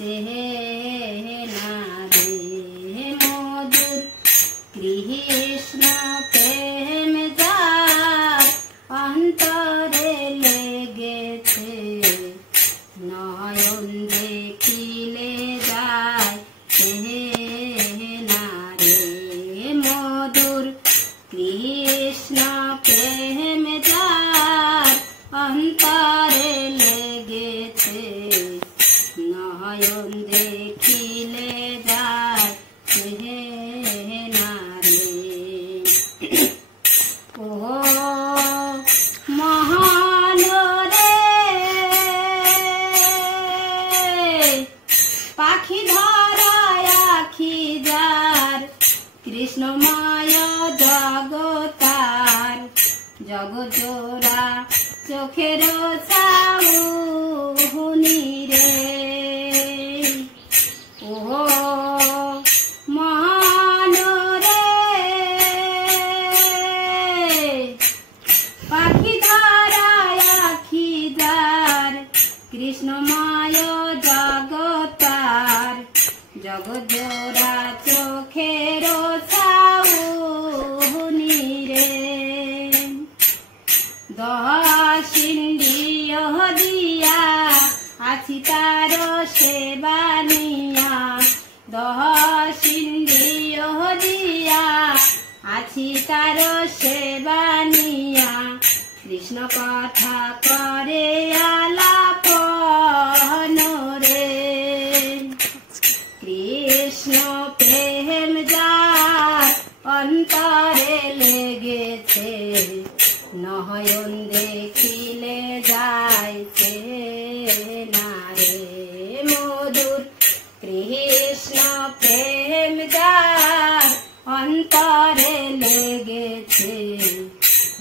সে না রে মধুর কৃষ্ণ প্রেম যার অন্তরে লেগেছে নয়ন দেখিলে যায় সে না রে মধুর কৃষ্ণ প্রেম যার অন্তরে লেগেছে নয়ন দেখিলে যায় সে না রে ও মহান রে পাখি ধরায় আখি যার কৃষ্ণময় জগতার জগৎ জোড়া চোখের চাউনি রে ও মহান রে পাখি ধরায় আখি যার কৃষ্ণময় জগতার জগৎ জোড়া চোখের চাউনি রে দশ ইন্দ্রিয় দিয়া আছি তার সেবা নিয়া দশ ইন্দ্রিয় দিয়া আছি তার সেবা নিয়া কৃষ্ণ কথা করে আলাপন রে কৃষ্ণ প্রেম যার অন্তরে লেগেছে নয়ন দেখিলে যাইছে না রে মধুর কৃষ্ণ প্রেম যার অন্তরে লেগেছে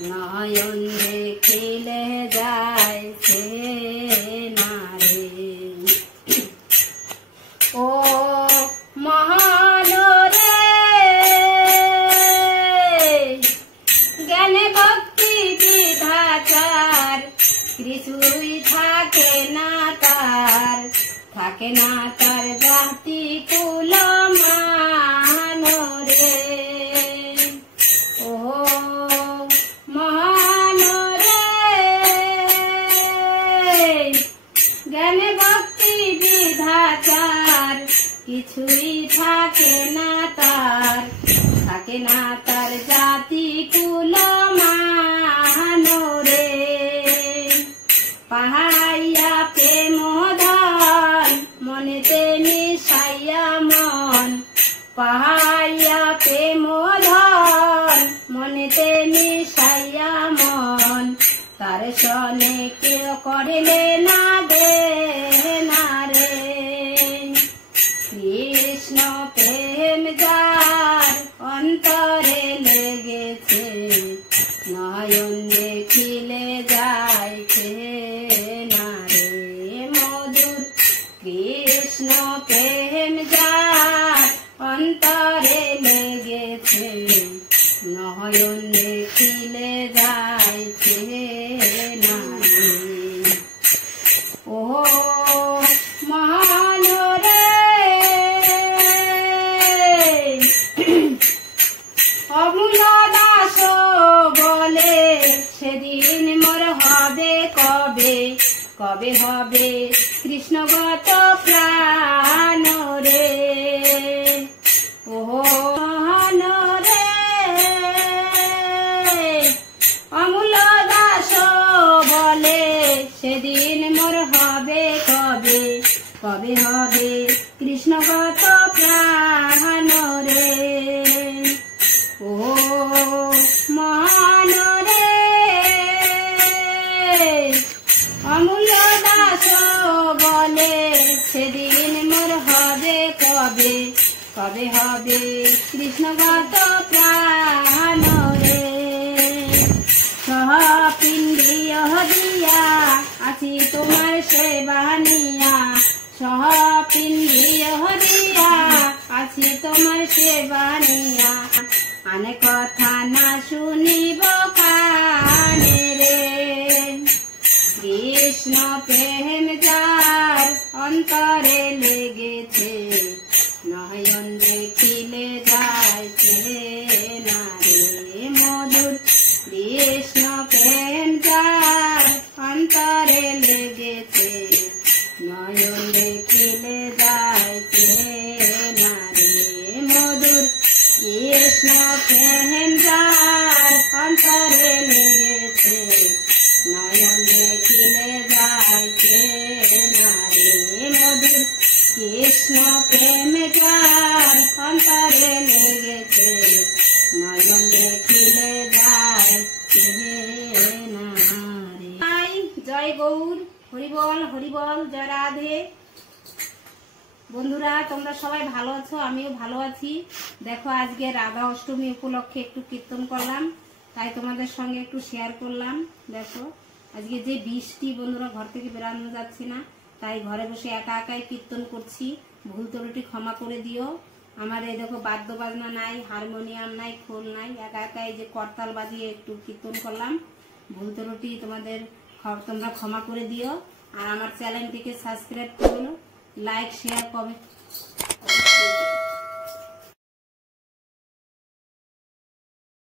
নয়ন দেখিলে যাইছে না রে ও মহান রে জ্ঞানে ভক্তি বিধাচার কিছুই থাকে না তার জাতি কুল মান রে ও মহান রে জ্ঞানে ভক্তি বিধাচার কিছুই থাকে না তার জাতি কুল মান রে পাহাইয়া প্রেম ধন মনেতে মিশাইয়া মন পাহাইয়া প্রেম ধন মনেতে মিশাইয়া মন তার সনে কেউ করিলে না দে না রে কৃষ্ণ প্রেম যার অন্তরে লেগেছে নয়ন দেখিলে যাইছে না রে মধুর কৃষ্ণ প্রেম যার অন্তরে লেগেছে নয়ন দেখিলে যাইছে না রে ও মহান রে অমূল্য দাস বলে সেদিন মোর হবে কবে কবে হবে কৃষ্ণগত প্রাণ রে ও মহান রে অমূল্য দাস বলে সেদিন মোর হবে কবে কবে হবে কৃষ্ণগত প্রাণ রে ও মহান রে অমূল্য দাস বলে সেদিন মোর হবে কবে কবে হবে কৃষ্ণগত প্রাণ রে সহপিন্দ্রিয় দিয়া আছি তোমার সেবা নিয়া সহপিন্দ্রিয় দিয়া আছি তোমার সেবা নিয়া আনে কথা না শুনিব কানে রে কৃষ্ণ প্রেম যার অন্তরে লেগেছে নয়ন দেখিলে যাইছে না রে মধুর কৃষ্ণ প্রেম যার অন্তরে লেগেছে নয়ন দেখিলে যাইছে না রে মধুর কৃষ্ণ প্রেম যার অন্তরে লেগেছে নয়ন দেখিলে যাইছে না রে মধুর কৃষ্ণ প্রেম যার অন্তরে লেগেছে নয়ন দেখিলে যাইছে না রে। জয় গৌর, হরিবল হরিবল, জয় রাধে। বন্ধুরা তোমরা সবাই ভালো আছো, আমিও ভালো আছি। দেখো আজকে রাধা অষ্টমী উপলক্ষে একটু কীর্তন করলাম, তাই তোমাদের সঙ্গে একটু শেয়ার করলাম। দেখো আজকে যে বৃষ্টি, বন্ধুরা ঘর থেকে বেরানো যাচ্ছে না, তাই ঘরে বসে একা একাই কীর্তন করছি। ভুল ত্রুটি ক্ষমা করে দিও। আমার এই দেখো বাদ্য বাজনা নাই, হারমোনিয়াম নাই, খোল নাই, একা একা এই যে করতাল বাজিয়ে একটু কীর্তন করলাম। ভুল ত্রুটি তোমরা ক্ষমা করে দিও। আর আমার চ্যানেলটিকে সাবস্ক্রাইব করো, লাইক শেয়ার কমেন্ট।